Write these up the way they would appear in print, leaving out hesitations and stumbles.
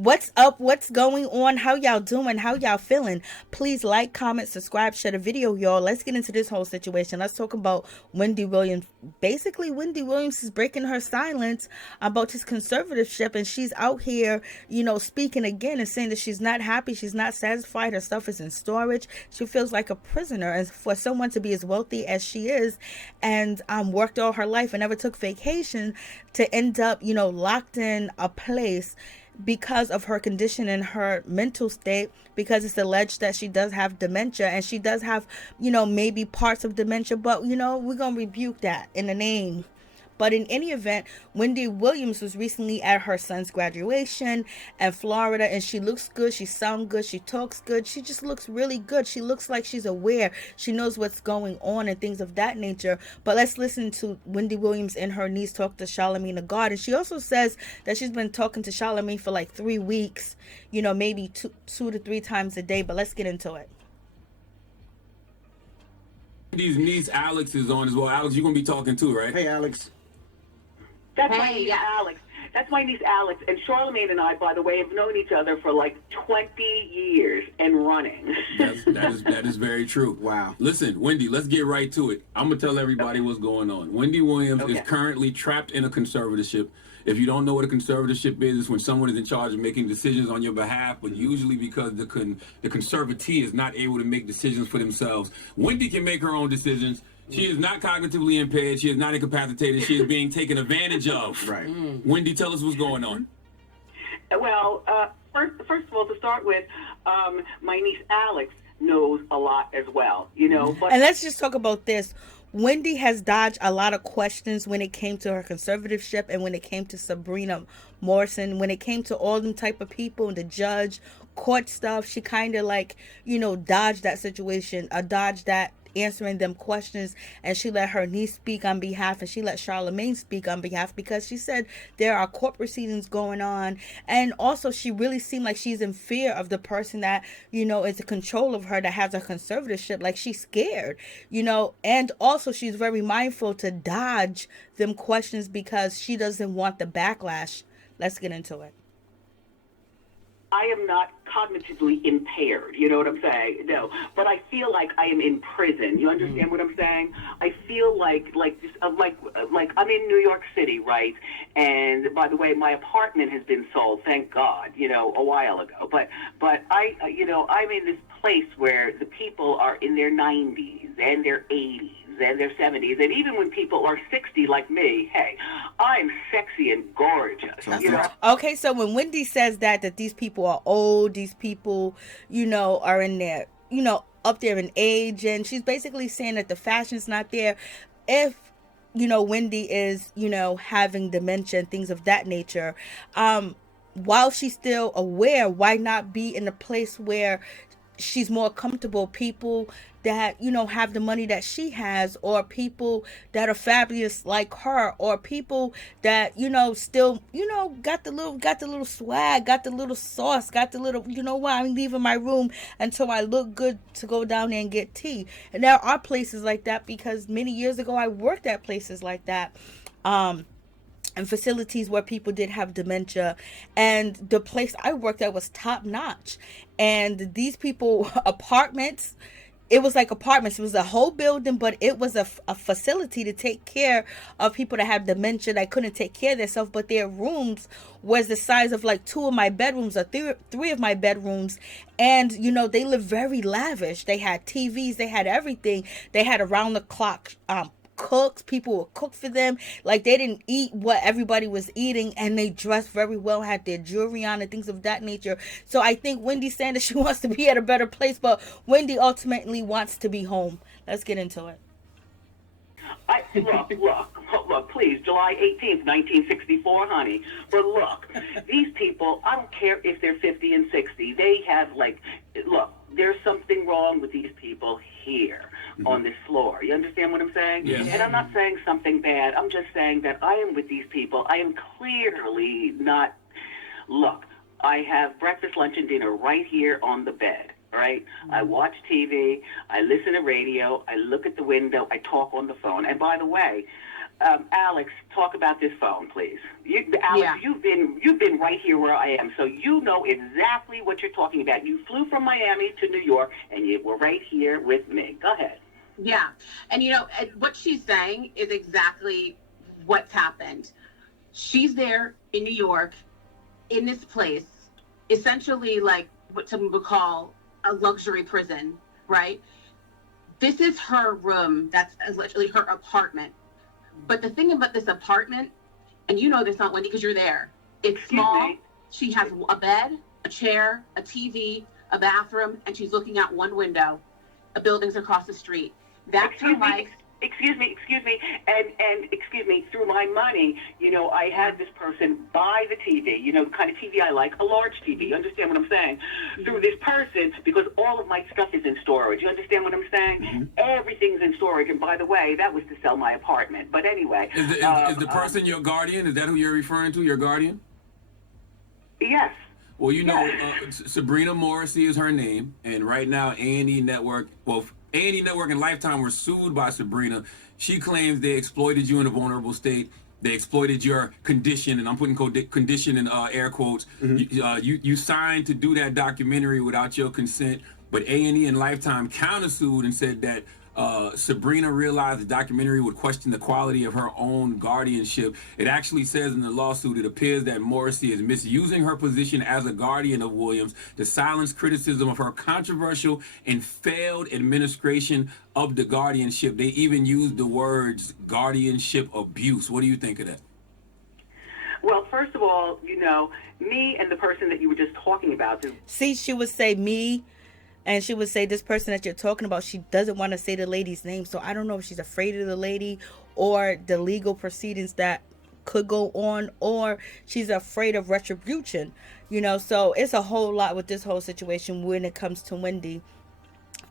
What's up? What's going on? How y'all doing? How y'all feeling? Please like, comment, subscribe, share the video, y'all. Let's get into this whole situation. Let's talk about Wendy Williams. Basically, Wendy Williams is breaking her silence about his conservatorship, and she's out here, speaking again and saying that she's not happy, she's not satisfied, her stuff is in storage. She feels like a prisoner, and for someone to be as wealthy as she is, and worked all her life and never took vacation, to end up, locked in a place because of her condition and her mental state, because it's alleged that she does have dementia, and she does have, maybe parts of dementia, but we're gonna rebuke that in the name. But in any event, Wendy Williams was recently at her son's graduation in Florida, and she looks good, she sounds good, she talks good, she just looks really good. She looks like she's aware, she knows what's going on and things of that nature. But let's listen to Wendy Williams and her niece talk to Charlamagne the God. And she also says that she's been talking to Charlamagne for like 3 weeks, maybe two to three times a day. But let's get into it. Wendy's niece Alex is on as well. Alex, you're gonna be talking too, right? Hey, Alex. That's my niece Alex. That's my niece Alex. And Charlamagne and I, by the way, have known each other for like 20 years and running. That is very true. Wow. Listen, Wendy, let's get right to it. I'm gonna tell everybody what's going on. Wendy Williams is currently trapped in a conservatorship. If you don't know what a conservatorship is, it's when someone is in charge of making decisions on your behalf, but usually because the conservatee is not able to make decisions for themselves. Wendy can make her own decisions. She is not cognitively impaired. She is not incapacitated. She is being taken advantage of. Right. Wendy, tell us what's going on. Well, first of all, to start with, my niece Alex knows a lot as well, But And let's just talk about this. Wendy has dodged a lot of questions when it came to her conservatorship, and when it came to Sabrina Morrison, when it came to all them type of people and the judge, court stuff. She kind of dodged that situation, dodged that answering them questions, and she let her niece speak on behalf, and she let Charlamagne speak on behalf, because she said there are court proceedings going on. And also, she really seemed like she's in fear of the person that is in control of her, that has a conservatorship. Like, she's scared, and also she's very mindful to dodge them questions because she doesn't want the backlash. Let's get into it. I am not cognitively impaired, you know what I'm saying? No, but I feel like I am in prison. You understand what I'm saying? I feel like I'm in New York City, right? And by the way, my apartment has been sold, thank God, a while ago. But I, I'm in this place where the people are in their 90s and their 80s and their 70s, and even when people are 60 like me, hey, I'm sexy and gorgeous. Okay, so when Wendy says that these people are old, these people, are in their, up there in age, and she's basically saying that the fashion's not there. If Wendy is, having dementia and things of that nature, while she's still aware, why not be in a place where she's more comfortable? People that have the money that she has, or people that are fabulous like her, or people that still got the little swag, got the little sauce, got the little I'm leaving my room until I look good to go down there and get tea. And there are places like that, because many years ago I worked at places like that, and facilities where people did have dementia, and the place I worked at was top notch. And these people, apartments, it was like apartments. It was a whole building, but it was a facility to take care of people that have dementia that couldn't take care of themselves. But their rooms was the size of like 2 of my bedrooms, or three of my bedrooms. And, they lived very lavish. They had TVs, they had everything. They had around the clock cooks. People would cook for them. Like, they didn't eat what everybody was eating, and they dressed very well, had their jewelry on and things of that nature. So I think Wendy's saying that she wants to be at a better place, but Wendy ultimately wants to be home. Let's get into it. Look, please, July 18th, 1964, honey. But look, these people, I don't care if they're 50 and 60. They have, look, there's something wrong with these people here on this floor. You understand what I'm saying? Yes. And I'm not saying something bad. I'm just saying that I am with these people. I am clearly not, look, I have breakfast, lunch, and dinner right here on the bed. Right? I watch TV, I listen to radio, I look at the window, I talk on the phone. And by the way, Alex, talk about this phone, please. Alex, you've been right here where I am, so you know exactly what you're talking about. You flew from Miami to New York, and you were right here with me. Go ahead. Yeah, and what she's saying is exactly what's happened. She's there in New York, in this place, essentially like what some would call a luxury prison, right? This is her room. That's literally her apartment. But the thing about this apartment, and you know this, not Wendy, because you're there, it's small. She has a bed, a chair, a TV, a bathroom, and she's looking out one window. A building's across the street. That's her life. Excuse me, and excuse me, through my money, I had this person buy the TV, the kind of TV I like, a large TV, you understand what I'm saying? Mm-hmm. Through this person, because all of my stuff is in storage, you understand what I'm saying? Mm-hmm. Everything's in storage, and by the way, that was to sell my apartment, but anyway. Is the person your guardian? Is that who you're referring to, your guardian? Yes. Well, Sabrina Morrissey is her name, and right now A&E Network, A&E Network and Lifetime were sued by Sabrina. She claims they exploited you in a vulnerable state. They exploited your condition, and I'm putting condition in air quotes. Mm-hmm. You signed to do that documentary without your consent, but A&E and Lifetime countersued and said that Sabrina realized the documentary would question the quality of her own guardianship. It actually says in the lawsuit, it appears that Morrissey is misusing her position as a guardian of Williams to silence criticism of her controversial and failed administration of the guardianship. They even used the words guardianship abuse. What do you think of that? Well, first of all, me and the person that you were just talking about. See, she would say me. And she would say, this person that you're talking about, she doesn't want to say the lady's name. So I don't know if she's afraid of the lady or the legal proceedings that could go on, or she's afraid of retribution. So it's a whole lot with this whole situation when it comes to Wendy.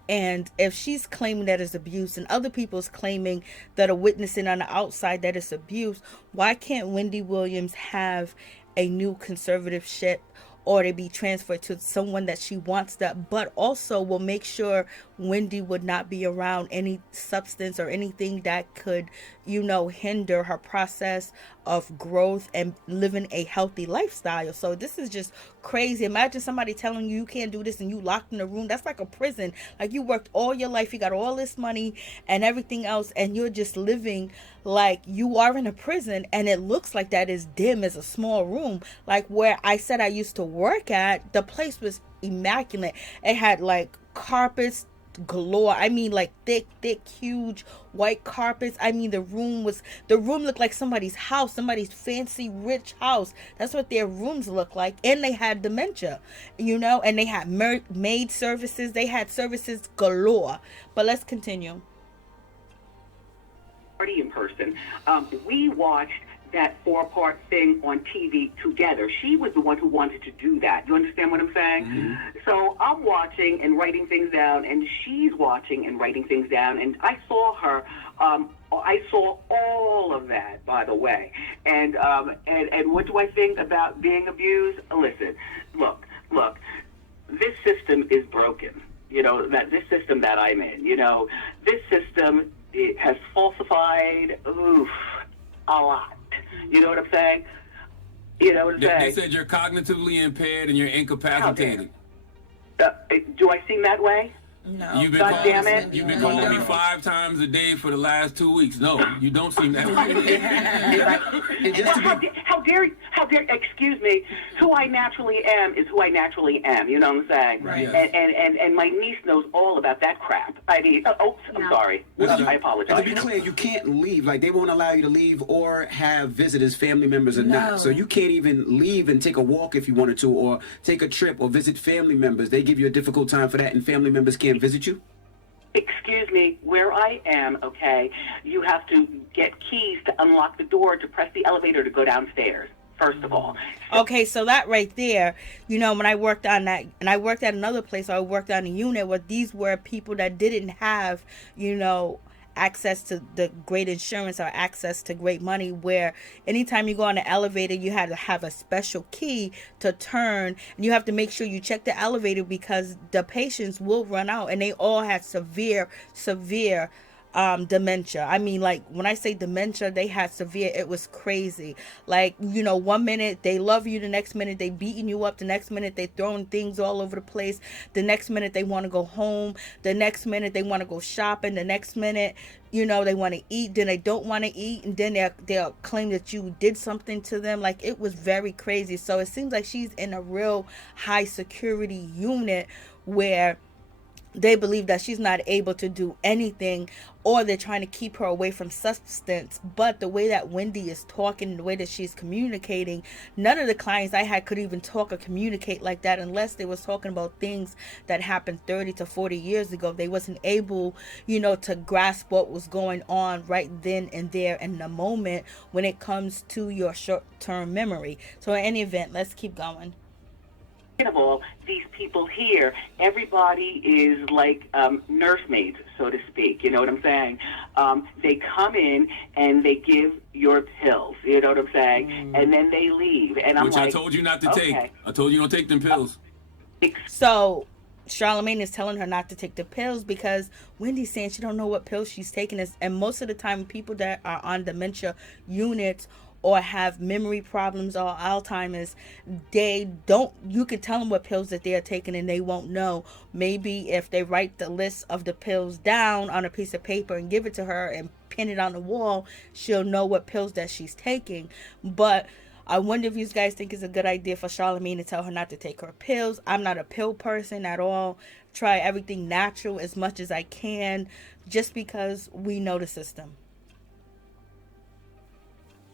And if she's claiming that it's abuse and other people's claiming that are witnessing on the outside that it's abuse, why can't Wendy Williams have a new conservatorship, or to be transferred to someone that she wants that, but also will make sure Wendy would not be around any substance or anything that could, hinder her process of growth and living a healthy lifestyle. So this is just crazy. Imagine somebody telling you can't do this and you locked in a room. That's like a prison. Like, you worked all your life, you got all this money and everything else, and you're just living like you are in a prison, and it looks like that is dim as a small room. Like where I said I used to work at, the place was immaculate. It had like carpets galore. I mean, like thick, huge white carpets. I mean, the room looked like somebody's house, somebody's fancy, rich house. That's what their rooms look like. And they had dementia, and they had maid services. They had services galore. But let's continue. In person, we watched that 4-part thing on TV together. She was the one who wanted to do that. You understand what I'm saying? Mm-hmm. So I'm watching and writing things down, and she's watching and writing things down, and I saw her. I saw all of that, by the way. And what do I think about being abused? Listen, look. This system is broken. That this system that I'm in. This system. It has falsified a lot. You know what I'm saying? They said you're cognitively impaired and you're incapacitated. Do I seem that way? No. You've been calling me 5 times a day for the last 2 weeks. No, you don't seem that way. How dare, excuse me, who I naturally am is who I naturally am, you know what I'm saying? Right. And my niece knows all about that crap. I mean, I'm sorry. I apologize. And to be clear, you can't leave. Like, they won't allow you to leave or have visitors, family members or not. So you can't even leave and take a walk if you wanted to, or take a trip or visit family members. They give you a difficult time for that, and family members can't visit you? Excuse me, where I am, okay, you have to get keys to unlock the door to press the elevator to go downstairs, first of all. Okay, so that right there, when I worked on that, and I worked at another place, I worked on a unit where these were people that didn't have, access to the great insurance or access to great money, where anytime you go on an elevator, you had to have a special key to turn, and you have to make sure you check the elevator because the patients will run out, and they all had severe dementia. I mean, like, when I say dementia, they had severe, it was crazy. Like, you know, one minute they love you, the next minute they beating you up, the next minute they throwing things all over the place, the next minute they want to go home, the next minute they want to go shopping, the next minute, you know, they want to eat, then they don't want to eat, and then they'll claim that you did something to them. Like, it was very crazy. So it seems like she's in a real high security unit where they believe that she's not able to do anything, or they're trying to keep her away from substance. But the way that Wendy is talking, the way that she's communicating, none of the clients I had could even talk or communicate like that unless they was talking about things that happened 30 to 40 years ago. They wasn't able, you know, to grasp what was going on right then and there in the moment when it comes to your short-term memory. So in any event, let's keep going. Of all these people here, everybody is like nursemaids, so to speak. You know what I'm saying? They come in and they give your pills. You know what I'm saying? And then they leave. And I'm Which like, I told you not to okay. take. I told you don't take them pills. So Charlamagne is telling her not to take the pills because Wendy's saying she don't know what pills she's taking. And most of the time, people that are on dementia units or have memory problems or Alzheimer's, they don't, you can tell them what pills that they're taking and they won't know. Maybe if they write the list of the pills down on a piece of paper and give it to her and pin it on the wall, she'll know what pills that she's taking. But I wonder if you guys think it's a good idea for Charlamagne to tell her not to take her pills. I'm not a pill person at all. Try everything natural as much as I can, just because we know the system.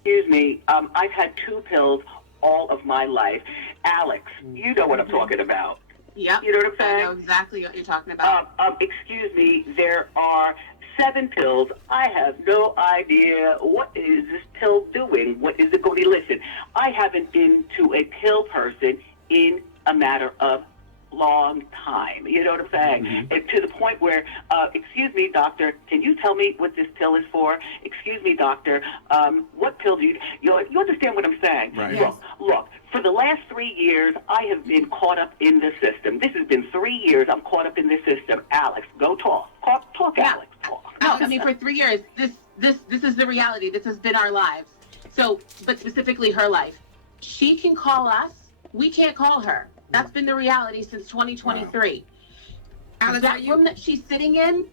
Excuse me, I've had 2 pills all of my life. Alex, you know what I'm talking about. Yep. You know what I'm saying? I know exactly what you're talking about. Excuse me, there are 7 pills. I have no idea what is this pill doing. What is it going to be? Listen, I haven't been to a pill person in a matter of long time. You know what I'm saying? And to the point where, excuse me, doctor, can you tell me what this pill is for? Excuse me, doctor, what pill do you understand what I'm saying? Right. Yes. Look, for the last 3 years, I have been caught up in the system. This has been 3 years I'm caught up in this system. Alex, go talk. Talk, Yeah. Alex, talk. No, I mean, for 3 years, this is the reality. This has been our lives. So, but specifically her life. She can call us. We can't call her. That's been the reality since 2023. Alex, That room that she's sitting in,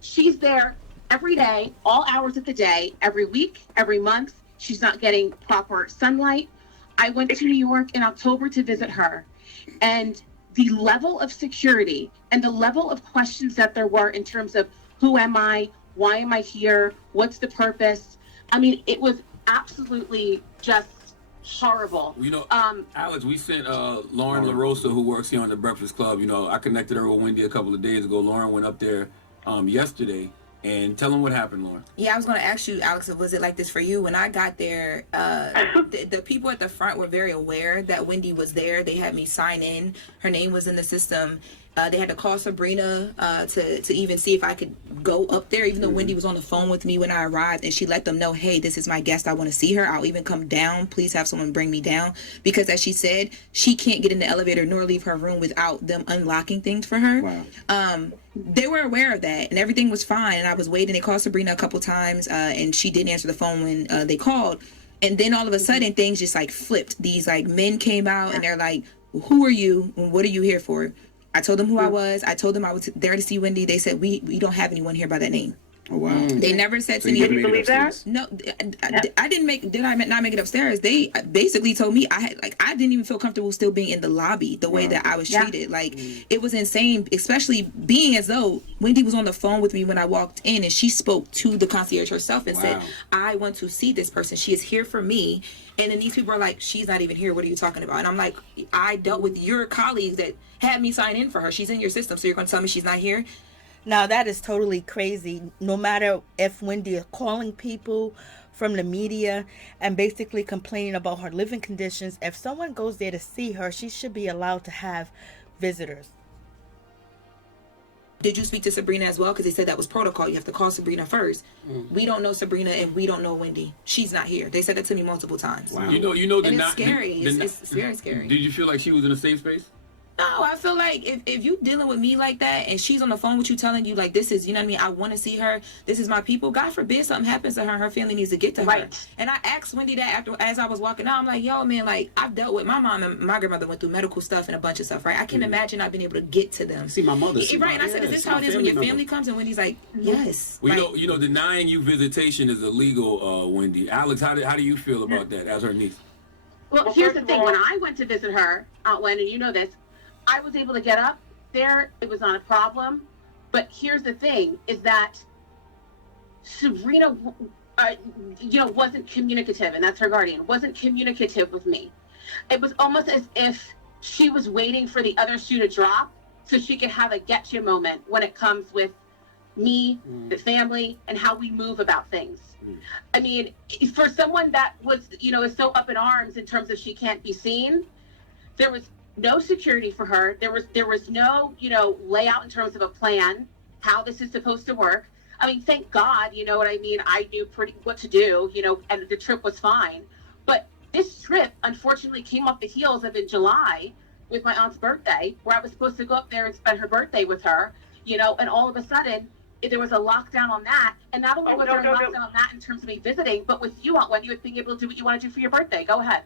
she's there every day, all hours of the day, every week, every month. She's not getting proper sunlight. I went to New York in October to visit her, and the level of security and the level of questions that there were in terms of who am I, why am I here, what's the purpose? I mean, it was absolutely just horrible. You know, Alex, we sent Lauren LaRosa, who works here on the Breakfast Club. You know, I connected her with Wendy a couple of days ago. Lauren went up there yesterday. And tell them what happened, Lauren. Yeah, I was going to ask you, Alex, was it like this for you? When I got there, the people at the front were very aware that Wendy was there. They had me sign in. Her name was in the system. They had to call Sabrina to even see if I could go up there, even though Wendy was on the phone with me when I arrived, and she let them know, hey, this is my guest. I want to see her. I'll even come down. Please have someone bring me down. Because as she said, she can't get in the elevator nor leave her room without them unlocking things for her. Wow. They were aware of that, and everything was fine. And I was waiting. They called Sabrina a couple times, and she didn't answer the phone when they called. And then all of a sudden, things just like flipped. These like men came out, and they're like, who are you? And what are you here for? I told them who I was. I told them I was there to see Wendy. They said, we don't have anyone here by that name. Oh, wow. They never said So to me. you Can you believe that? No, I didn't make. Did I not make it upstairs? They basically told me I didn't even feel comfortable still being in the lobby the way that I was treated. Like it was insane, especially being as though Wendy was on the phone with me when I walked in, and she spoke to the concierge herself and said, "I want to see this person. She is here for me." And then these people are like, "She's not even here. What are you talking about?" And I'm like, "I dealt with your colleagues that had me sign in for her. She's in your system, so you're going to tell me she's not here?" Now, that is totally crazy. No matter if Wendy is calling people from the media and basically complaining about her living conditions, if someone goes there to see her, she should be allowed to have visitors. Did you speak to Sabrina as well? Because they said that was protocol. You have to call Sabrina first. We don't know Sabrina, and we don't know Wendy. She's not here. They said that to me multiple times. Wow. You know. And it's scary. It's very scary. Did you feel like she was in a safe space? No, I feel like if you dealing with me like that and she's on the phone with you telling you like this is, you know what I mean, I want to see her, this is my people, God forbid something happens to her, her family needs to get to her. And I asked Wendy that after, as I was walking out, I'm like, yo man, like I've dealt with my mom and my grandmother went through medical stuff and a bunch of stuff, right? I can't imagine not being able to get to them. See my mother. Right, and I said, is this how it is when your family comes? And Wendy's like, yes. Well, you know, denying you visitation is illegal, Wendy. Alex, how do you feel about that as her niece? Well, here's the thing. When I went to visit her, Aunt Wendy, you know this, I was able to get up there. It was not a problem. But here's the thing, is that Sabrina, wasn't communicative, and that's her guardian, wasn't communicative with me. It was almost as if she was waiting for the other shoe to drop so she could have a get you moment when it comes with me, the family, and how we move about things. I mean, for someone that was, is so up in arms in terms of she can't be seen, there was no security for her. There was no, layout in terms of a plan, how this is supposed to work. I mean, thank God, you know what I mean? I knew pretty what to do, and the trip was fine. But this trip, unfortunately, came off the heels of in July with my aunt's birthday, where I was supposed to go up there and spend her birthday with her, and all of a sudden, there was a lockdown on that. And not only was there a lockdown on that in terms of me visiting, but with you, Aunt Wendy, with being able to do what you want to do for your birthday. Go ahead.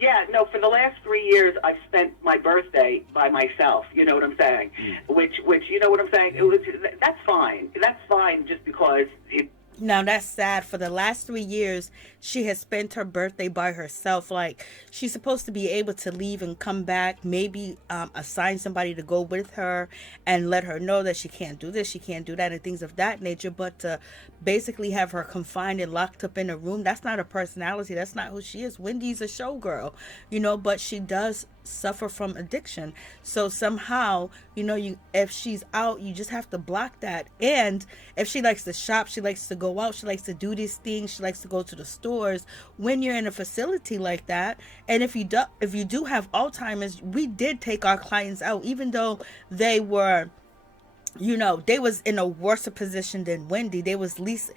Yeah, no, for the last 3 years, I've spent my birthday by myself, you know what I'm saying? Which you know what I'm saying? That's fine. That's fine just because Now that's sad. For the last 3 years, she has spent her birthday by herself. Like, she's supposed to be able to leave and come back, maybe assign somebody to go with her and let her know that she can't do this, she can't do that, and things of that nature. But to basically have her confined and locked up in a room, that's not her personality. That's not who she is. Wendy's a showgirl, but she does suffer from addiction. So somehow, if she's out, you just have to block that. And if she likes to shop, she likes to go out, she likes to do these things, she likes to go to the stores, when you're in a facility like that, and if you do have Alzheimer's, we did take our clients out, even though they were, they was in a worse position than Wendy. They was at least,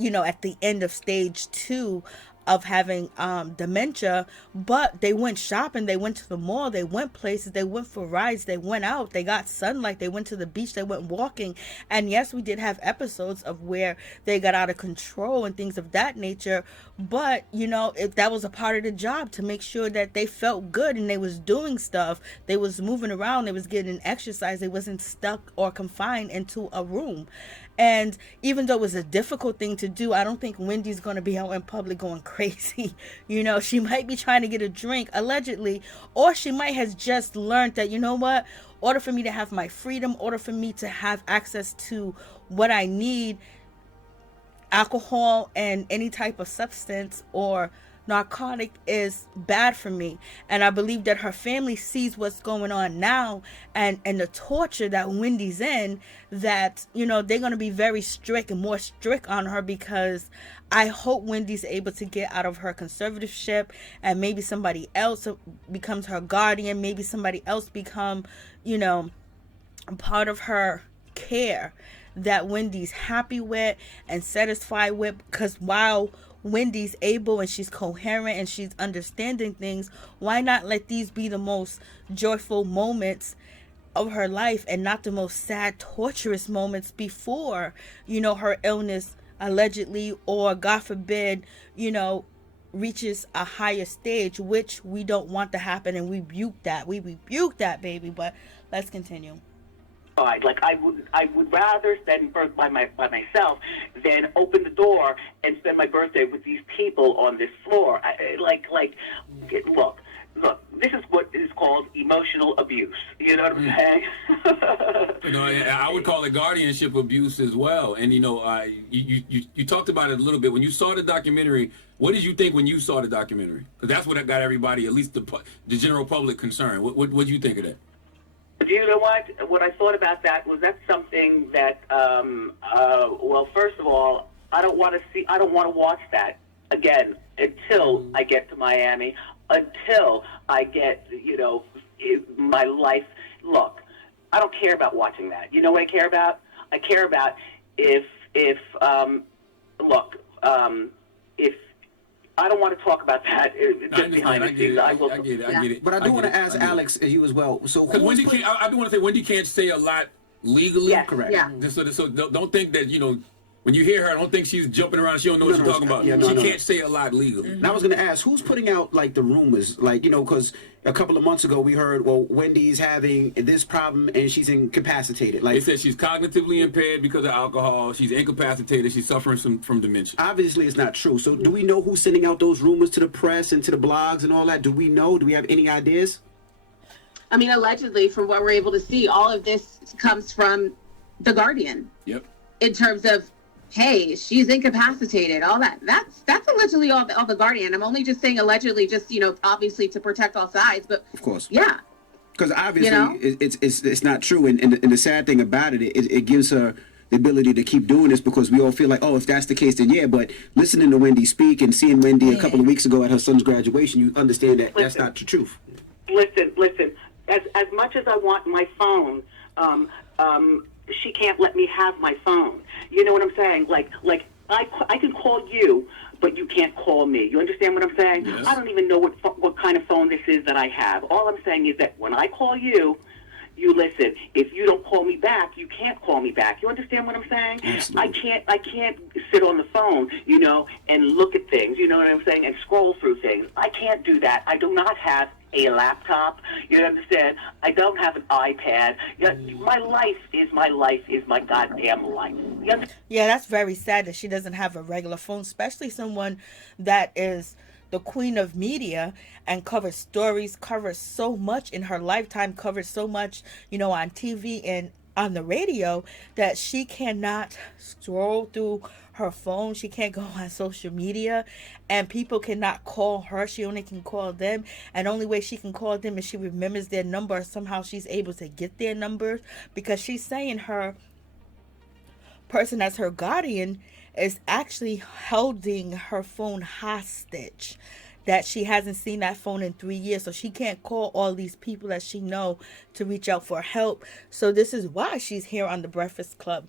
at the end of stage 2 of having dementia, but they went shopping, they went to the mall, they went places, they went for rides, they went out, they got sunlight, they went to the beach, they went walking. And yes, we did have episodes of where they got out of control and things of that nature, but if that was a part of the job, to make sure that they felt good and they was doing stuff, they was moving around, they was getting exercise, they wasn't stuck or confined into a room. And even though it was a difficult thing to do, I don't think Wendy's going to be out in public going crazy. She might be trying to get a drink, allegedly, or she might have just learned that, order for me to have my freedom, order for me to have access to what I need, alcohol and any type of substance or narcotic is bad for me. And I believe that her family sees what's going on now and the torture that Wendy's in, that they're going to be very strict and more strict on her, because I hope Wendy's able to get out of her conservatorship and maybe somebody else becomes her guardian, maybe somebody else become part of her care that Wendy's happy with and satisfied with. Because while Wendy's able and she's coherent and she's understanding things, why not let these be the most joyful moments of her life and not the most sad, torturous moments before, her illness allegedly, or God forbid, reaches a higher stage, which we don't want to happen, and we rebuke that, baby. But let's continue. Like I would rather spend birth by myself than open the door and spend my birthday with these people on this floor. Look, this is what is called emotional abuse. You know what I'm saying? I would call it guardianship abuse as well. And you talked about it a little bit when you saw the documentary. What did you think when you saw the documentary? Because that's what got everybody, at least the general public, concerned. What did you think of that? Do you know what? What I thought about that was that's something that, well, first of all, I don't want to watch that again until I get to Miami, until I get, my life. Look, I don't care about watching that. You know what I care about? I care about if I don't want to talk about that just behind the scenes. I get it. But I do want to ask Alex you as well. So because Wendy can't. I do want to say Wendy can't say a lot legally. Yes. Correct. Yeah. So don't think that when you hear her, don't think she's jumping around. She don't know what she's talking about. Yeah, she can't say a lot legally. And I was going to ask, who's putting out like the rumors? Like, because a couple of months ago we heard, well, Wendy's having this problem and she's incapacitated. Like, They said she's cognitively impaired because of alcohol. She's incapacitated. She's suffering from dementia. obviously it's not true. So do we know who's sending out those rumors to the press and to the blogs and all that? Do we know? Do we have any ideas? I mean, allegedly, from what we're able to see, all of this comes from the Guardian. Yep. In terms of, hey, she's incapacitated, all that. That's allegedly all the Guardian. I'm only just saying allegedly, just obviously to protect all sides. But Of course. yeah, Because obviously it's not true. And the sad thing about it gives her the ability to keep doing this because we all feel like, oh, if that's the case, then yeah. But listening to Wendy speak and seeing Wendy a couple of weeks ago at her son's graduation, you understand that that's not the truth. Listen. As much as I want my phone, she can't let me have my phone. You know what I'm saying? Like I can call you, but you can't call me. You understand what I'm saying? Yes. I don't even know what kind of phone this is that I have. All I'm saying is that when I call you, you listen. If you don't call me back, you can't call me back. You understand what I'm saying? Absolutely. I can't sit on the phone, and look at things, you know what I'm saying, and scroll through things. I can't do that. I do not have a laptop. You understand? I don't have an iPad. My life is my goddamn life. You understand? Yeah, that's very sad that she doesn't have a regular phone, especially someone that is the queen of media and covers stories, covers so much in her lifetime, covers so much, on TV and on the radio, that she cannot scroll through her phone. She can't go on social media, and people cannot call her. She only can call them, and only way she can call them is she remembers their number, or somehow she's able to get their numbers, because she's saying her person as her guardian is actually holding her phone hostage, that she hasn't seen that phone in 3 years, so she can't call all these people that she know to reach out for help. So this is why she's here on the Breakfast Club.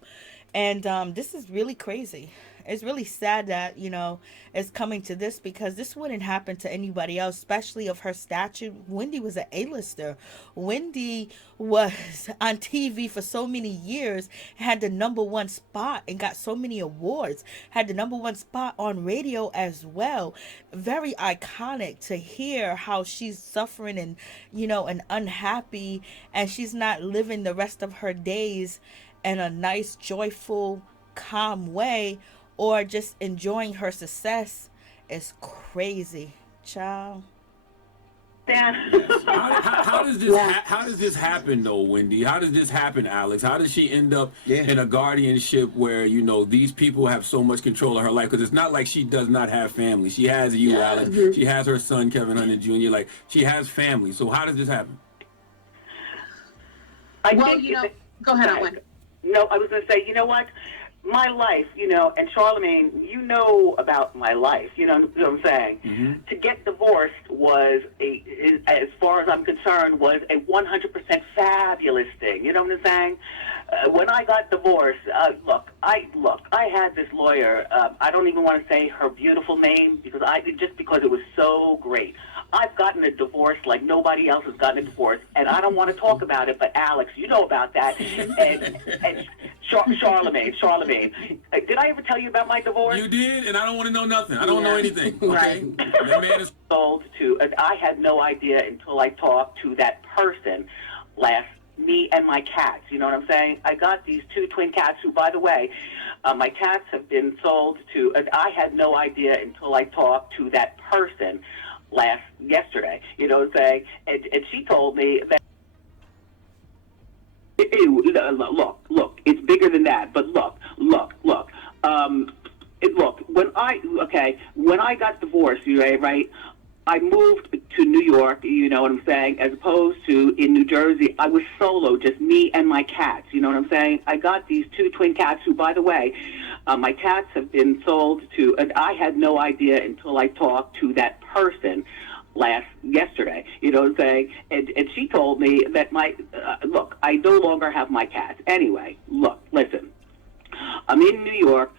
And this is really crazy. It's really sad that, it's coming to this, because this wouldn't happen to anybody else, especially of her stature. Wendy was an A-lister. Wendy was on TV for so many years, had the #1 spot and got so many awards, had the #1 spot on radio as well. Very iconic to hear how she's suffering and, and unhappy, and she's not living the rest of her days in a nice, joyful, calm way, or just enjoying her success. Is crazy, child. How does this happen though, Wendy? How does this happen, Alex? How does she end up in a guardianship where these people have so much control of her life? Because it's not like she does not have family. She has you, Alex. She has her son, Kevin Hunter Jr. Like, she has family. So how does this happen? Go ahead, Owen. No, I was going to say, you know what? My life, and Charlemagne, about my life, you know what I'm saying? Mm-hmm. To get divorced was, as far as I'm concerned, was a 100% fabulous thing. You know what I'm saying? When I got divorced, I had this lawyer. I don't even want to say her beautiful name because it was so great. I've gotten a divorce like nobody else has gotten a divorce, and I don't want to talk about it. But Alex, you know about that, and Charlemagne. Did I ever tell you about my divorce? You did, and I don't want to know nothing. I don't know anything. Okay, Right. That man is sold to. I had no idea until I talked to that person me and my cats, you know what I'm saying? I got these 2 twin cats who, by the way, my cats have been sold to. I had no idea until I talked to that person yesterday, you know what I'm saying? And she told me that, look, it's bigger than that, but look. When I got divorced, right? I moved to New York, you know what I'm saying, as opposed to in New Jersey. I was solo, just me and my cats, you know what I'm saying? I got these 2 twin cats who, by the way, my cats have been sold to, and I had no idea until I talked to that person yesterday, you know what I'm saying? And she told me that I no longer have my cats. Anyway, listen, I'm in New York.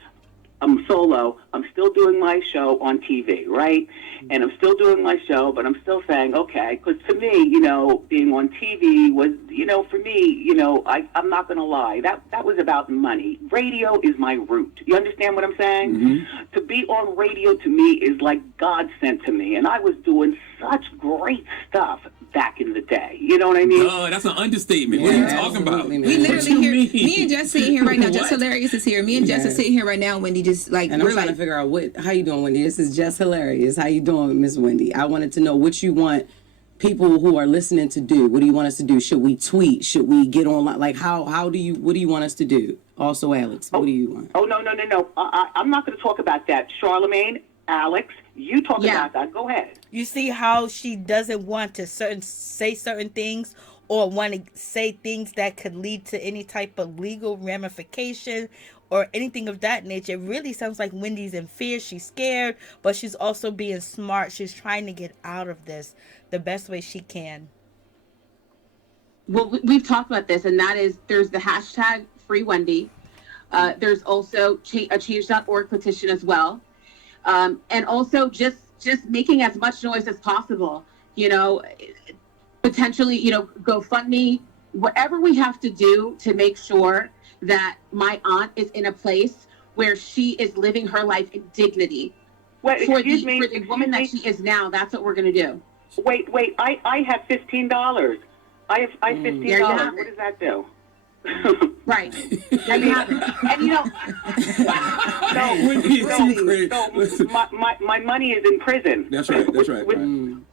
I'm solo. I'm still doing my show on TV, right? And I'm still doing my show, but I'm still saying, okay, because to me, being on TV was, for me, I'm not going to lie. That was about money. Radio is my root. You understand what I'm saying? Mm-hmm. To be on radio to me is like God sent to me. And I was doing such great stuff back in the day. You know what I mean? That's an understatement. What are you talking about? We literally hear me and Jess sitting here right now. Jess Hilarious is here. Me and Jess are sitting here right now. Wendy just like, and I'm trying to figure out how you doing, Wendy. This is Jess Hilarious. How you doing, Miss Wendy? I wanted to know what you want people who are listening to do. What do you want us to do? Should we tweet? Should we get online? Like what do you want us to do? Also, Alex, what do you want? Oh, no. I'm not going to talk about that. Charlamagne, Alex, you talk about that. Go ahead. You see how she doesn't want to say certain things or want to say things that could lead to any type of legal ramification or anything of that nature. It really sounds like Wendy's in fear. She's scared, but she's also being smart. She's trying to get out of this the best way she can. Well, we've talked about this, and that is there's the hashtag FreeWendy. There's also a change.org petition as well. And also just making as much noise as possible, potentially, GoFundMe, whatever we have to do to make sure that my aunt is in a place where she is living her life in dignity. For the woman that she is now, that's what we're going to do. Wait, I have $15. I have $15. What does that do? Right. And my money is in prison. That's right. And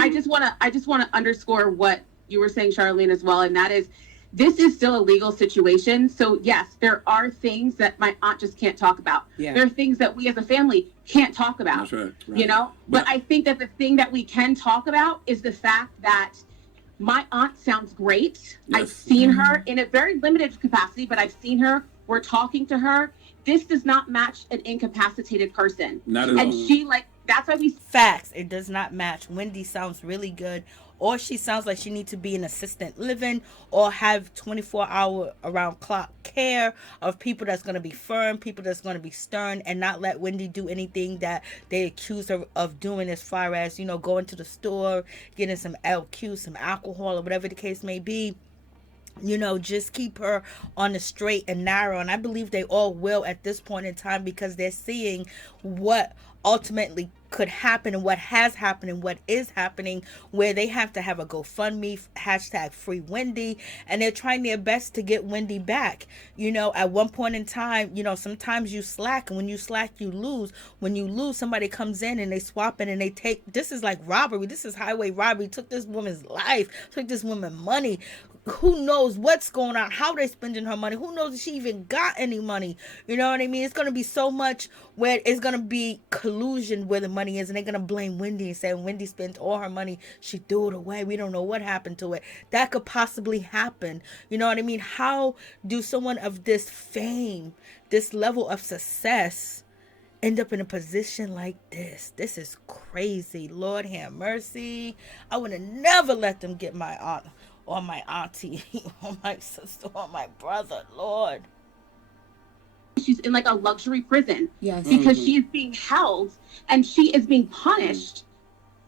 I just want to underscore what you were saying, Charlene, as well, and that is this is still a legal situation. So yes, there are things that my aunt just can't talk about. Yeah. There are things that we as a family can't talk about. That's right. But I think that the thing that we can talk about is the fact that my aunt sounds great. Yes. I've seen her in a very limited capacity, but I've seen her. We're talking to her. This does not match an incapacitated person. Not at all. And that's why we... Facts. It does not match. Wendy sounds really good. Or she sounds like she needs to be in assisted living or have 24-hour around clock care of people that's going to be firm, people that's going to be stern, and not let Wendy do anything that they accuse her of doing as far as, going to the store, getting some LQ, some alcohol, or whatever the case may be. Just keep her on the straight and narrow. And I believe they all will at this point in time because they're seeing what ultimately could happen and what has happened and what is happening, where they have to have a GoFundMe, hashtag FreeWendy, and they're trying their best to get Wendy back. At one point in time, sometimes you slack, and when you slack, you lose. When you lose, somebody comes in and they swap it and they take, this is like robbery. This is highway robbery. Took this woman's life, took this woman money. Who knows what's going on, how they're spending her money. Who knows if she even got any money? You know what I mean? It's going to be so much where it's going to be collusion where the money is, and they're going to blame Wendy and say Wendy spent all her money. She threw it away. We don't know what happened to it. That could possibly happen. You know what I mean? How do someone of this fame, this level of success, end up in a position like this? This is crazy. Lord have mercy. I would have never let them get my aunt or my auntie or my sister or my brother. Lord. She's in like a luxury prison. Yes. Because she is being held and she is being punished.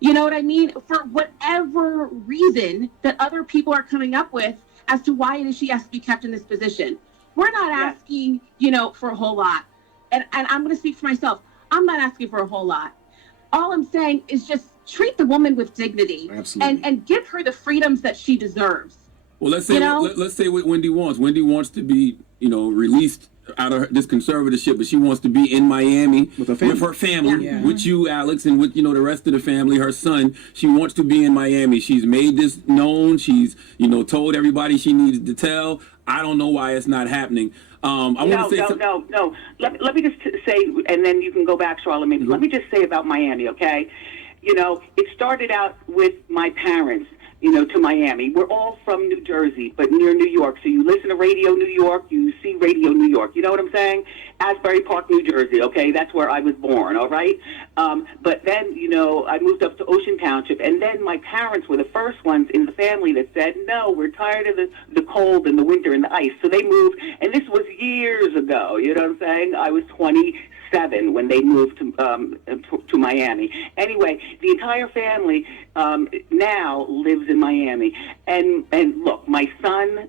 You know what I mean? For whatever reason that other people are coming up with as to why it is she has to be kept in this position. We're not asking, for a whole lot. And I'm going to speak for myself. I'm not asking for a whole lot. All I'm saying is just treat the woman with dignity. Absolutely. and give her the freedoms that she deserves. Well, let's say what Wendy wants. Wendy wants to be, released out of this conservatorship, but she wants to be in Miami with her family, with you, Alex, and with the rest of the family, her son. She wants to be in Miami. She's made this known. She's told everybody she needed to tell. I don't know why it's not happening. No. Let me just say, and then you can go back, Charlamagne. Mm-hmm. Let me just say about Miami, okay? It started out with my parents. to Miami. We're all from New Jersey, but near New York. So you listen to Radio New York, you see Radio New York. You know what I'm saying? Asbury Park, New Jersey, okay? That's where I was born, all right? But then, I moved up to Ocean Township, and then my parents were the first ones in the family that said, no, we're tired of the cold and the winter and the ice. So they moved, and this was years ago, you know what I'm saying? I was 27 when they moved to Miami. Anyway, the entire family now lives in Miami. And look, my son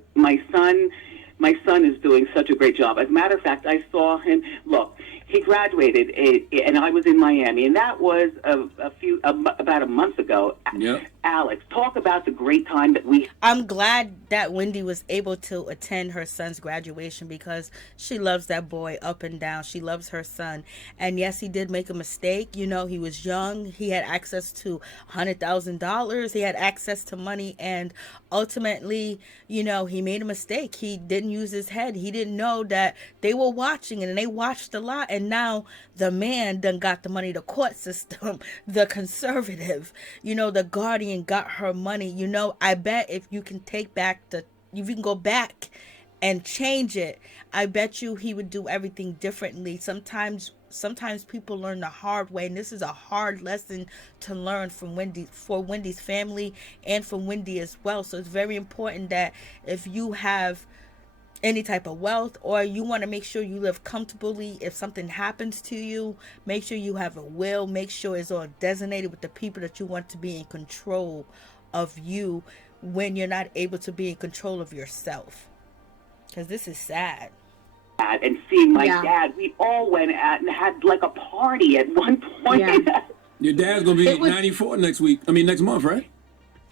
is doing such a great job. As a matter of fact, I saw him. Look, he graduated, and I was in Miami, and that was about a month ago. Yep. Alex, talk about the great time that we. I'm glad that Wendy was able to attend her son's graduation because she loves that boy up and down. She loves her son. And yes, he did make a mistake. He was young. He had access to $100,000. He had access to money. And ultimately, he made a mistake. He didn't use his head. He didn't know that they were watching, and they watched a lot. And now the man done got the money, the court system, the conservative, the guardian got her money. I bet if you can if you can go back and change it, I bet you he would do everything differently. Sometimes people learn the hard way, and this is a hard lesson to learn for Wendy's family and for Wendy as well. So it's very important that if you have any type of wealth, or you want to make sure you live comfortably, if something happens to you, make sure you have a will, make sure it's all designated with the people that you want to be in control of you when you're not able to be in control of yourself, because this is sad. And seeing my dad, we all went out and had like a party at one point. Yeah. Your dad's gonna be 94 next month, right?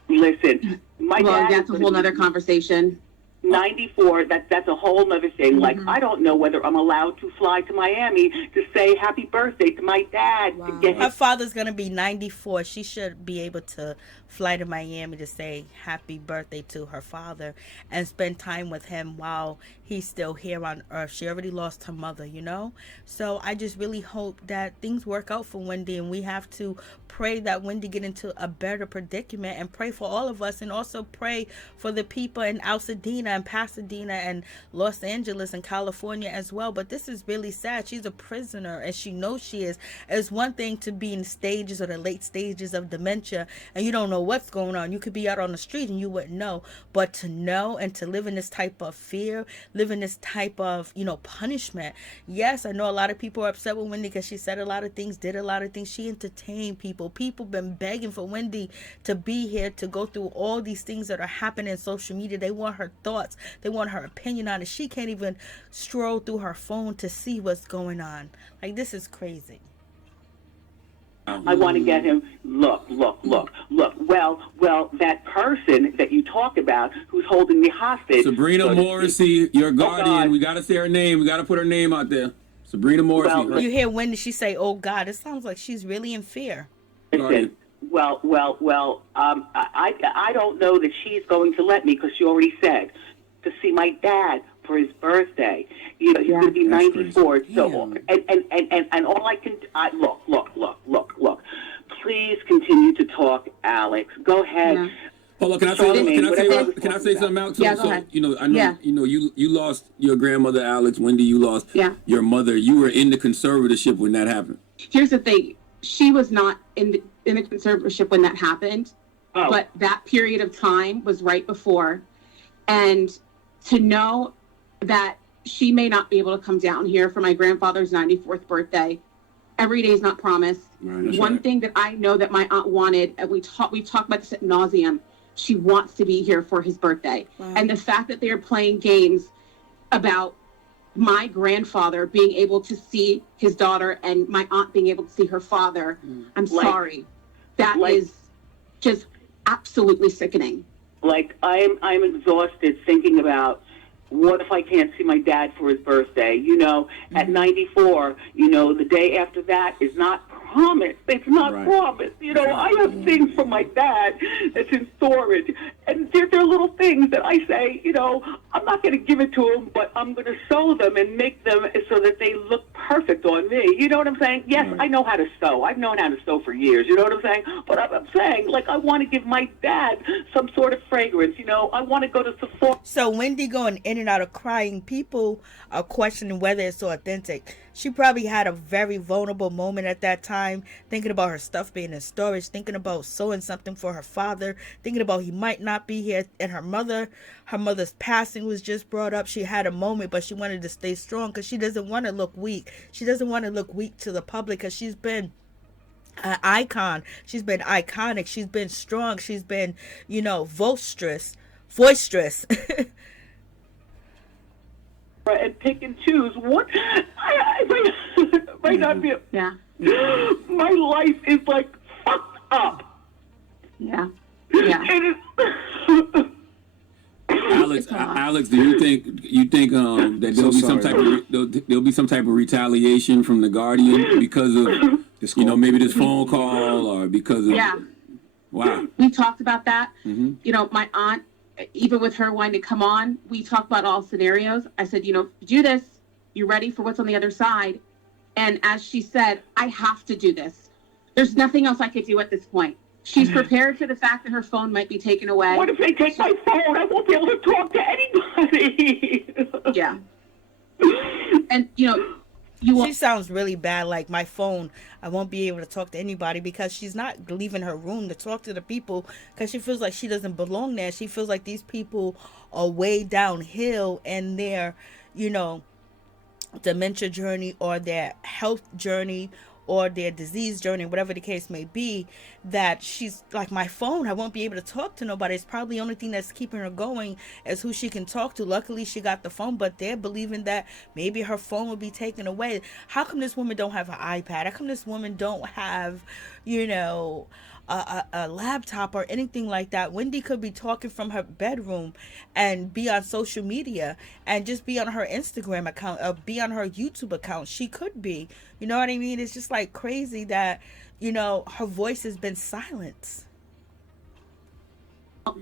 Listen, my dad. That's a whole other conversation. 94, that's a whole other thing. Mm-hmm. Like, I don't know whether I'm allowed to fly to Miami to say happy birthday to my dad. Wow. To get Her father's going to be 94. She should be able to fly to Miami to say happy birthday to her father and spend time with him while he's still here on earth. She already lost her mother, So I just really hope that things work out for Wendy, and we have to pray that Wendy get into a better predicament, and pray for all of us, and also pray for the people in Altadena and Pasadena and Los Angeles and California as well. But this is really sad. She's a prisoner, and she knows she is. It's one thing to be in stages or the late stages of dementia and you don't know what's going on. You could be out on the street and you wouldn't know, but to know and to live in this type of fear, live in this type of punishment. Yes, I know a lot of people are upset with Wendy because she said a lot of things, did a lot of things. She entertained people. People been begging for Wendy to be here to go through all these things that are happening in social media. They want her thoughts. They want her opinion on it. She can't even stroll through her phone to see what's going on. Like, this is crazy. I want to get him. Look. Well, that person that you talk about who's holding me hostage. Sabrina Morrissey, your guardian. We got to say her name. We got to put her name out there. Sabrina Morrissey. Well, you hear Wendy, she say, "Oh God," it sounds like she's really in fear. Listen, I don't know that she's going to let me, because she already said to see my dad for his birthday. He's going to be 94. Crazy. So, and all I can, look. Please continue to talk, Alex. Go ahead. Yeah. Hold on, can I say something, Alex? Go ahead. I know, you lost your grandmother, Alex. Wendy, you lost your mother. You were in the conservatorship when that happened. Here's the thing. She was not in the conservatorship when that happened, but that period of time was right before. And to know that she may not be able to come down here for my grandfather's 94th birthday, every day is not promised. Right, One thing that I know that my aunt wanted, and we've talked about this ad nauseum, she wants to be here for his birthday. Wow. And the fact that they are playing games about my grandfather being able to see his daughter and my aunt being able to see her father, I'm sorry. That is just absolutely sickening. Like, I'm exhausted thinking about, what if I can't see my dad for his birthday? At 94, the day after that is not promised. It's not promised. I have things from my dad that's in storage. And they're little things that I say, you know, I'm not going to give it to them, but I'm going to sew them and make them so that they look perfect on me. You know what I'm saying? Yes, I know how to sew. I've known how to sew for years. You know what I'm saying? But I'm saying, like, I want to give my dad some sort of fragrance. You know, I want to go to Sephora. So Wendy going in and out of crying, people are questioning whether it's authentic. She probably had a very vulnerable moment at that time, thinking about her stuff being in storage, thinking about sewing something for her father, thinking about he might not be here, and her mother's passing was just brought up. She had a moment, but she wanted to stay strong because she doesn't want to look weak. She doesn't want to look weak to the public because she's been an icon. She's been iconic. She's been strong. She's been, you know, boisterous. And pick and choose what I might not be. Yeah. My life is like fucked up. Yeah. Yeah. It is. Alex, do you think that there'll be some type of retaliation from the Guardian because of maybe this phone call or because of wow. We talked about that. Mm-hmm. You know, my aunt, even with her wanting to come on, we talked about all scenarios. I said, you know, do this. You're ready for what's on the other side. And as she said, I have to do this. There's nothing else I could do at this point. She's prepared for the fact that her phone might be taken away. What if they take my phone? I won't be able to talk to anybody. Yeah. And, you know, she sounds really bad. Like, my phone, I won't be able to talk to anybody, because she's not leaving her room to talk to the people because she feels like she doesn't belong there. She feels like these people are way downhill in their, you know, dementia journey or their health journey or their disease journey, whatever the case may be, that she's like, my phone, I won't be able to talk to nobody. It's probably the only thing that's keeping her going is who she can talk to. Luckily, she got the phone, but they're believing that maybe her phone will be taken away. How come this woman don't have an iPad? How come this woman don't have, you know, a laptop or anything like that? Wendy could be talking from her bedroom and be on social media and just be on her Instagram account or be on her YouTube account. She could be, you know what I mean? It's just like crazy that, you know, her voice has been silenced.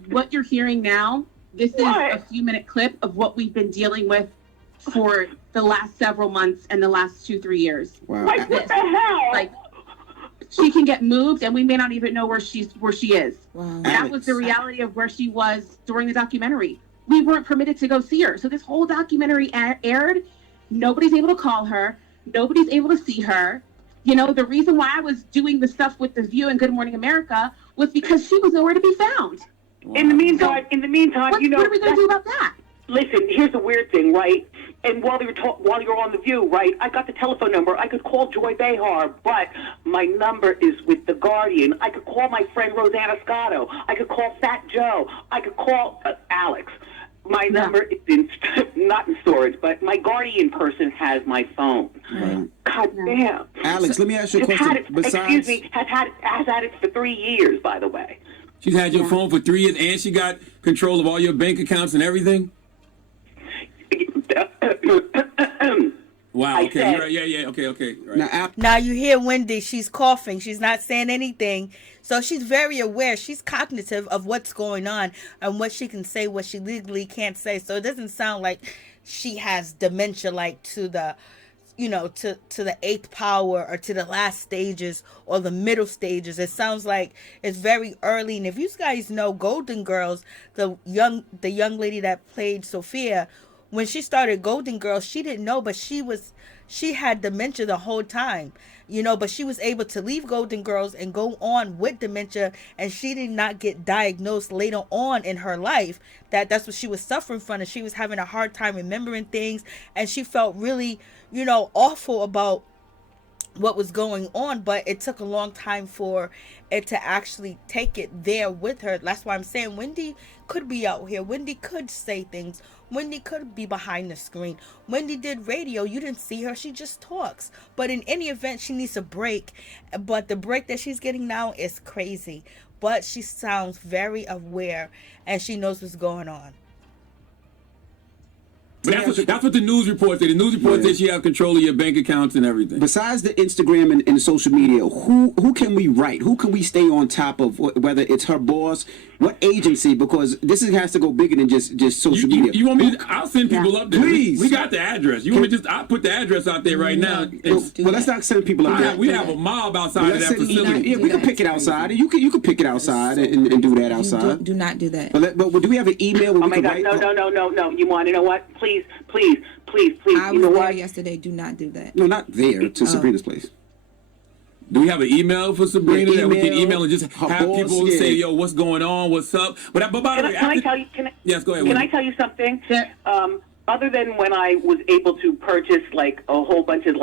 What you're hearing now, this is a few-minute clip of what we've been dealing with for the last several months and the last 2-3 years. Wow. Like, what the hell? Like, she can get moved and we may not even know where she is. Wow. That was the reality of where she was during the documentary. We weren't permitted to go see her. So this whole documentary aired. Nobody's able to call her. Nobody's able to see her. You know, the reason why I was doing the stuff with The View and Good Morning America was because she was nowhere to be found. Wow. In the meantime, What are we going to do about that? Listen, here's the weird thing, right? And while you're on The View, right, I got the telephone number. I could call Joy Behar, but my number is with The Guardian. I could call my friend Rosanna Scotto. I could call Fat Joe. I could call Alex. My number is not in storage, but my Guardian person has my phone. Right. God damn. Alex, let me ask you a It's question. has had it for 3 years, by the way. She's had your phone for 3 years, and she got control of all your bank accounts and everything? Wow, okay, you're right. Yeah, okay. Right. Now you hear Wendy, she's coughing. She's not saying anything. So she's very aware. She's cognitive of what's going on and what she can say, what she legally can't say. So it doesn't sound like she has dementia, like to the, you know, to the 8th power or to the last stages or the middle stages. It sounds like it's very early. And if you guys know Golden Girls, the young lady that played Sophia, when she started Golden Girls, she didn't know, but she had dementia the whole time, you know, but she was able to leave Golden Girls and go on with dementia, and she did not get diagnosed later on in her life that's what she was suffering from, and she was having a hard time remembering things, and she felt really, you know, awful about what was going on, but it took a long time for it to actually take it there with her. That's why I'm saying Wendy could be out here. Wendy could say things. Wendy could be behind the screen. Wendy did radio. You didn't see her. She just talks. But in any event, she needs a break. But the break that she's getting now is crazy. But she sounds very aware and she knows what's going on. But that's what the news reports say. The news reports say she has control of your bank accounts and everything. Besides the Instagram and social media, who can we write? Who can we stay on top of? Whether it's her boss, what agency? Because this has to go bigger than just social media. You want me? I'll send people up there. Please. We got the address. You want me I'll put the address out there right now. Well, let's not send people up there. We have a mob outside of that facility. Yeah, we can pick it outside. You can pick it outside and do that outside. Do not do that. But do we have an email where Oh we my can God! write? No! You want to know what? Please. I You was know there what? yesterday. Do not do that. No, not there. To Sabrina's place. Do we have an email for Sabrina that we can email and just her have boss, people say, "Yo, what's going on? What's up?" But by the way, Can I tell you? Yes, go ahead. Can Wendy. I tell you something? Other than when I was able to purchase like a whole bunch of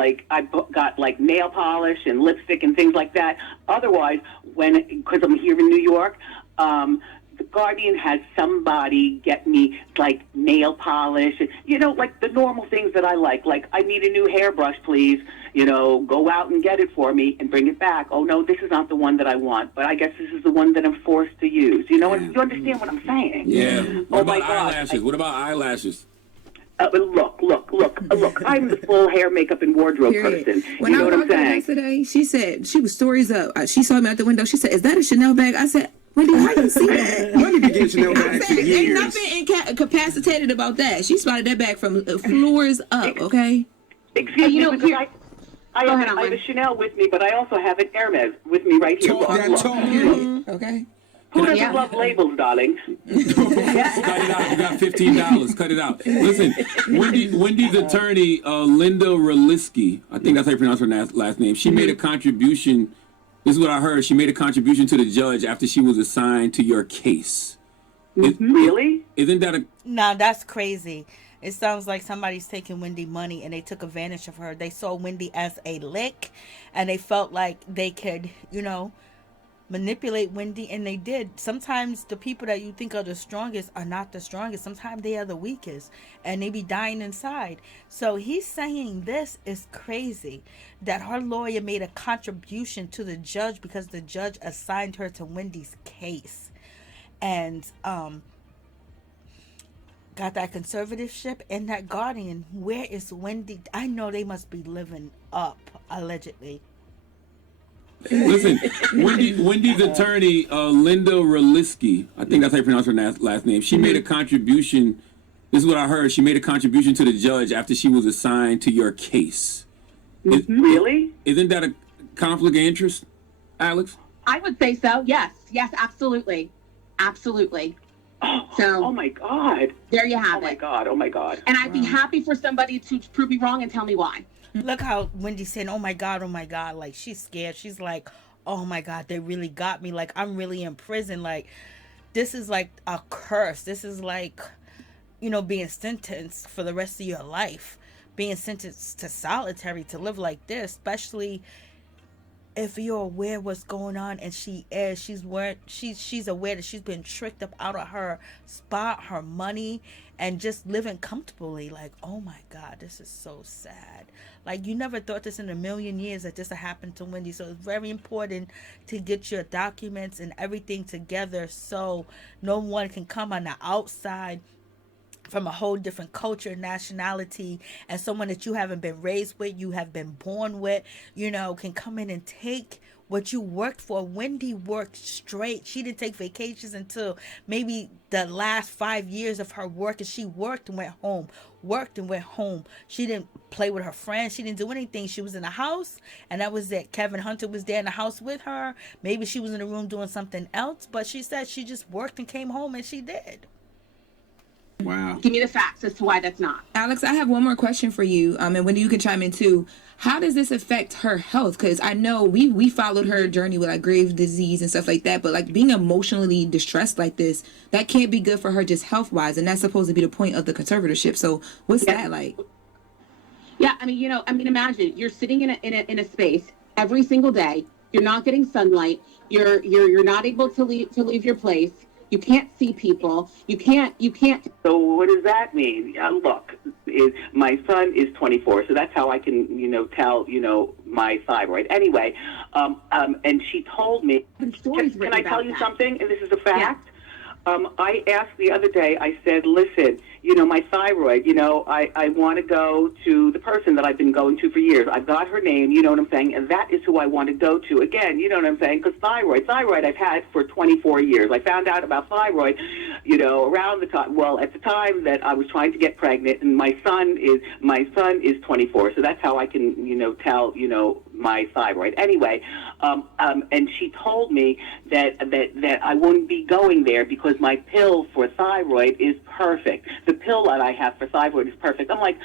got like nail polish and lipstick and things like that. Otherwise, because I'm here in New York, the Guardian has somebody get me like nail polish and like the normal things that I like. Like I need a new hairbrush, please. Go out and get it for me and bring it back. Oh no, this is not the one that I want, but I guess this is the one that I'm forced to use. You understand what I'm saying? Yeah. What about my God. eyelashes? What about eyelashes? Look, I'm the full hair, makeup, and wardrobe person. When You know I what I'm walked in saying? yesterday, she said she was stories up. She saw me out the window. She said, "Is that a Chanel bag?" I said, "Wendy, how you see that?" Wendy been getting Chanel I bags for said, "Ain't years. nothing incapacitated about that." She spotted that bag from floors up. Okay. Excuse me, because I Go ahead, have a Wendy. Chanel with me, but I also have an Hermes with me right here. Talk that Look. talk. Okay. Who doesn't love labels, darling? Cut it out. You got $15. Cut it out. Listen, Wendy's attorney, Linda Relisky, I think that's how you pronounce her last name. She made a contribution. This is what I heard. She made a contribution to the judge after she was assigned to your case. Really? Isn't that a? Nah, that's crazy. It sounds like somebody's taking Wendy money and they took advantage of her. They saw Wendy as a lick and they felt like they could, manipulate Wendy, and they did. Sometimes the people that you think are the strongest are not the strongest. Sometimes they are the weakest and they be dying inside. So he's saying this is crazy, that her lawyer made a contribution to the judge because the judge assigned her to Wendy's case and got that conservatorship and that guardian. Where is Wendy? I know they must be living up, allegedly. Listen, Wendy's attorney, Linda Relisky, I think that's how you pronounce her last name. She made a contribution. This is what I heard. She made a contribution to the judge after she was assigned to your case. Really? Isn't that a conflict of interest, Alex? I would say so. Yes, absolutely. So, Oh my God. there you have Oh my it. God. Oh my God. And I'd be happy for somebody to prove me wrong and tell me why. Look how Wendy's saying, oh my God, like she's scared. She's like, oh my God, they really got me. Like, I'm really in prison. Like, this is like a curse. This is like, being sentenced for the rest of your life, being sentenced to solitary, to live like this, especially if you're aware what's going on. And she's aware that she's been tricked up out of her spot, her money, and just living comfortably. Like, oh my God, this is so sad. Like, you never thought this in a million years that this would happen to Wendy. So it's very important to get your documents and everything together so no one can come on the outside from a whole different culture, nationality, and someone that you haven't been raised with, you have been born with, can come in and take what you worked for. Wendy worked straight. She didn't take vacations until maybe the last 5 years of her work, and she worked and went home. She didn't play with her friends. She didn't do anything. She was in the house, and that was it. Kevin Hunter was there in the house with her. Maybe she was in the room doing something else, but she said she just worked and came home, and she did. Wow. Give me the facts as to why that's not. Alex, I have one more question for you, and Wendy, you can chime in too. How does this affect her health? Because I know we followed her journey with like Graves' disease and stuff like that, but like being emotionally distressed like this, that can't be good for her just health wise, and that's supposed to be the point of the conservatorship. So what's that like? Yeah, imagine you're sitting in a space every single day. You're not getting sunlight. You're not able to leave your place. You can't see people. You can't. So what does that mean? Look, my son is 24, so that's how I can, tell, my thyroid. Anyway, and she told me, can I tell you something? And this is a fact. I asked the other day, I said, listen, my thyroid, I want to go to the person that I've been going to for years. I've got her name, you know what I'm saying, and that is who I want to go to. Again, you know what I'm saying, because thyroid I've had for 24 years. I found out about thyroid, around the time, at the time that I was trying to get pregnant, and my son is 24, so that's how I can, tell, my thyroid. Anyway, and she told me that I wouldn't be going there because my pill for thyroid is perfect. The pill that I have for thyroid is perfect. I'm like,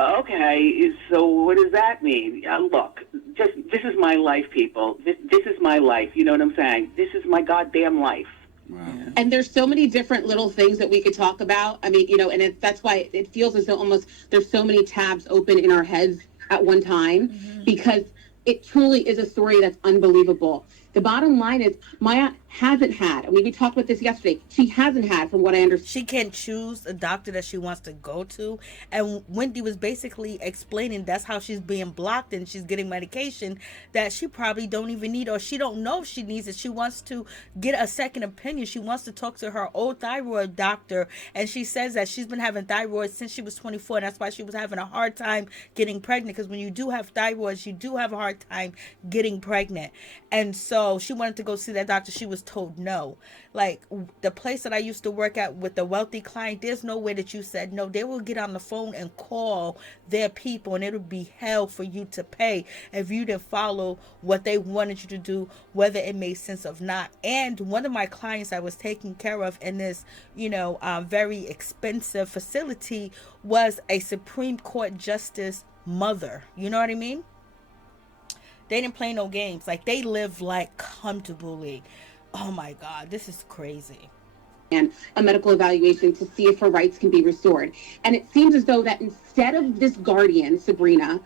okay, so what does that mean? Look, this is my life, people. This is my life. You know what I'm saying? This is my goddamn life. Wow. And there's so many different little things that we could talk about. I mean, and that's why it feels as though almost there's so many tabs open in our heads at one time, because it truly is a story that's unbelievable. The bottom line is my aunt hasn't had, we talked about this yesterday, she hasn't had, from what I understand. She can't choose a doctor that she wants to go to. And Wendy was basically explaining that's how she's being blocked and she's getting medication that she probably don't even need, or she don't know if she needs it. She wants to get a second opinion. She wants to talk to her old thyroid doctor. And she says that she's been having thyroid since she was 24. And that's why she was having a hard time getting pregnant. Because when you do have thyroids, you do have a hard time getting pregnant. And so she wanted to go see that doctor. She was told no. Like the place that I used to work at with the wealthy client, there's no way that you said no. They will get on the phone and call their people, and it would be hell for you to pay if you didn't follow what they wanted you to do, whether it made sense or not. And one of my clients I was taking care of in this, very expensive facility was a Supreme Court justice mother. You know what I mean? They didn't play no games. Like, they live like comfortably. Oh my God, this is crazy. And a medical evaluation to see if her rights can be restored. And it seems as though that instead of this guardian, Sabrina,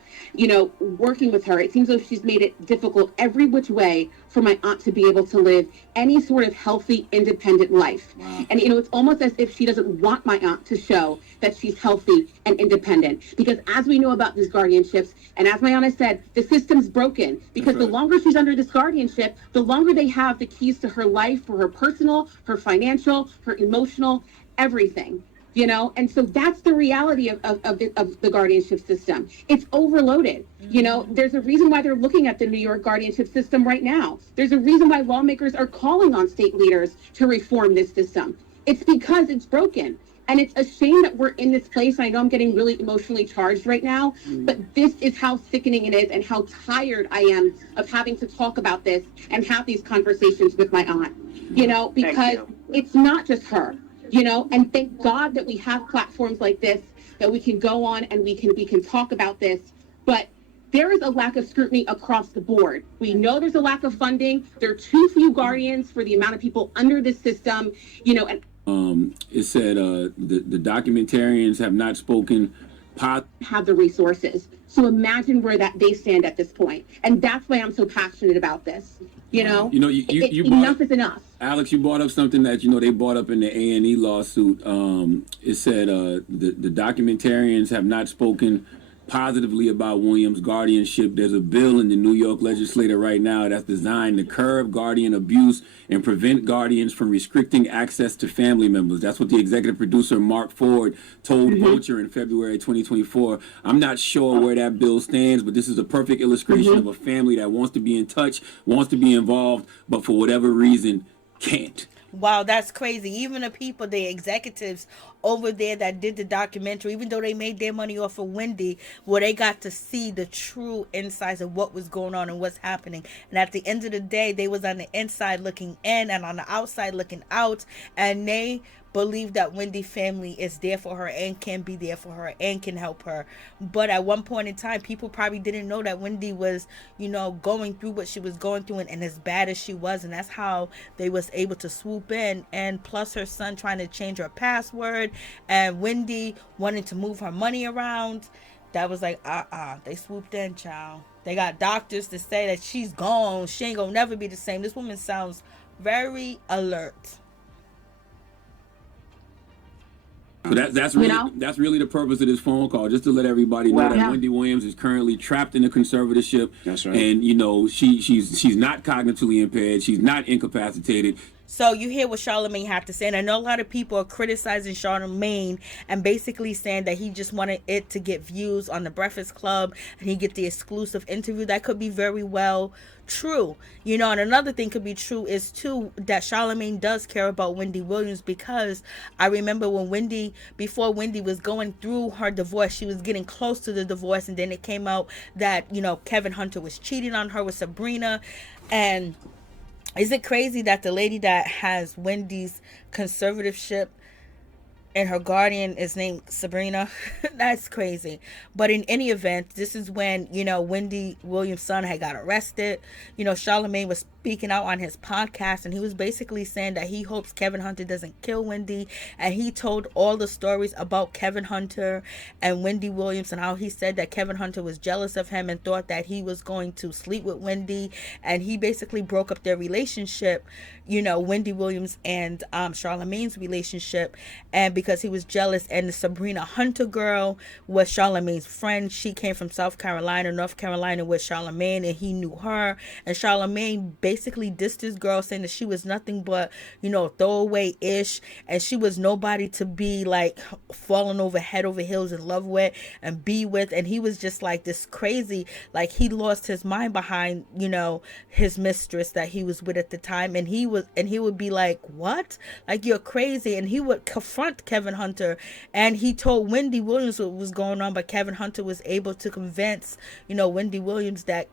working with her, it seems as though she's made it difficult every which way for my aunt to be able to live any sort of healthy, independent life. Wow. And, it's almost as if she doesn't want my aunt to show that she's healthy and independent. Because as we know about these guardianships, and as my aunt has said, the system's broken. Because the longer she's under this guardianship, the longer they have the keys to her life, for her personal, her financial, her emotional, everything. And so that's the reality of the guardianship system. It's overloaded. There's a reason why they're looking at the New York guardianship system right now. There's a reason why lawmakers are calling on state leaders to reform this system. It's because it's broken. And it's a shame that we're in this place. I know I'm getting really emotionally charged right now, but this is how sickening it is and how tired I am of having to talk about this and have these conversations with my aunt, because it's not just her. And thank God that we have platforms like this, that we can go on and we can talk about this. But there is a lack of scrutiny across the board. We know there's a lack of funding. There are too few guardians for the amount of people under this system, and it said the documentarians have not spoken. Have the resources. So imagine where they stand at this point. And that's why I'm so passionate about this. You enough is enough. Alex, you brought up something that they brought up in the A&E lawsuit. It said the documentarians have not spoken positively about Williams' guardianship. There's a bill in the New York legislature right now that's designed to curb guardian abuse and prevent guardians from restricting access to family members. That's what the executive producer Mark Ford told Vulture in February 2024. I'm not sure where that bill stands, but this is a perfect illustration of a family that wants to be in touch, wants to be involved, but for whatever reason can't. Wow, that's crazy. Even the executives over there that did the documentary, even though they made their money off of Wendy, where they got to see the true insides of what was going on and what's happening. And at the end of the day, they was on the inside looking in and on the outside looking out. And they believe that Wendy family is there for her and can be there for her and can help her. But at one point in time, people probably didn't know that Wendy was, going through what she was going through and as bad as she was. And that's how they was able to swoop in. And plus her son trying to change her password and Wendy wanting to move her money around. That was like, they swooped in, child. They got doctors to say that she's gone. She ain't gonna never be the same. This woman sounds very alert. So that's really the purpose of this phone call, just to let everybody know that Wendy Williams is currently trapped in a conservatorship. That's right. And she's not cognitively impaired, she's not incapacitated. So you hear what Charlamagne had to say, and I know a lot of people are criticizing Charlamagne and basically saying that he just wanted it to get views on the Breakfast Club and he get the exclusive interview. That could be very well true, you know. And another thing could be true is too that Charlamagne does care about Wendy Williams, because I remember when before Wendy was going through her divorce, she was getting close to the divorce, and then it came out that, you know, Kevin Hunter was cheating on her with Sabrina. And is it crazy that the lady that has Wendy's conservatorship and her guardian is named Sabrina? That's crazy. But in any event, this is when, you know, Wendy Williams' son had got arrested. You know, Charlamagne was speaking out on his podcast, and he was basically saying that he hopes Kevin Hunter doesn't kill Wendy. And he told all the stories about Kevin Hunter and Wendy Williams, and how he said that Kevin Hunter was jealous of him and thought that he was going to sleep with Wendy. And he basically broke up their relationship, you know, Wendy Williams and Charlamagne's relationship, and because he was jealous. And the Sabrina Hunter girl was Charlamagne's friend. She came from South Carolina, North Carolina with Charlamagne, and he knew her. And Charlamagne basically dissed this girl, saying that she was nothing but, you know, throwaway-ish, and she was nobody to be like falling over head over heels in love with and be with. And he was just like this crazy, like he lost his mind behind, you know, his mistress that he was with at the time. And he would be like, what? Like, you're crazy. And he would confront Kevin Hunter, and he told Wendy Williams what was going on, but Kevin Hunter was able to convince, you know, Wendy Williams that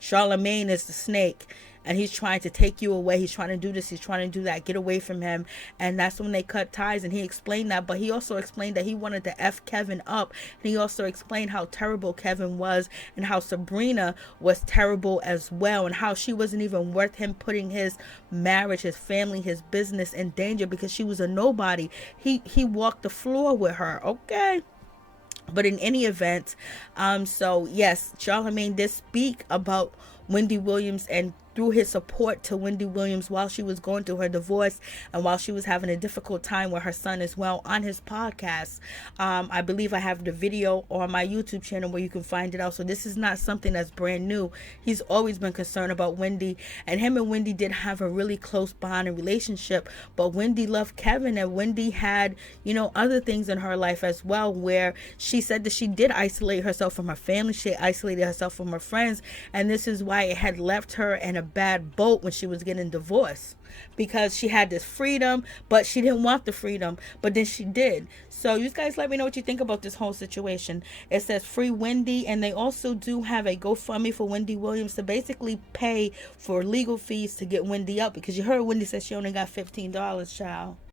Charlamagne is the snake, and he's trying to take you away. He's trying to do this. He's trying to do that. Get away from him. And that's when they cut ties. And he explained that. But he also explained that he wanted to F Kevin up. And he also explained how terrible Kevin was, and how Sabrina was terrible as well, and how she wasn't even worth him putting his marriage, his family, his business in danger, because she was a nobody. He walked the floor with her. Okay. But in any event, so yes, Charlamagne did speak about Wendy Williams, and through his support to Wendy Williams while she was going through her divorce and while she was having a difficult time with her son as well, on his podcast. I believe I have the video on my YouTube channel where you can find it out. So this is not something that's brand new. He's always been concerned about Wendy, and him and Wendy did have a really close bond and relationship, but Wendy loved Kevin, and Wendy had, you know, other things in her life as well, where she said that she did isolate herself from her family. She isolated herself from her friends, and this is why it had left her in a bad boat when she was getting divorced, because she had this freedom, but she didn't want the freedom, but then she did. So you guys let me know what you think about this whole situation. It says Free Wendy, and they also do have a GoFundMe for Wendy Williams to basically pay for legal fees to get Wendy out, because you heard Wendy said she only got $15, child.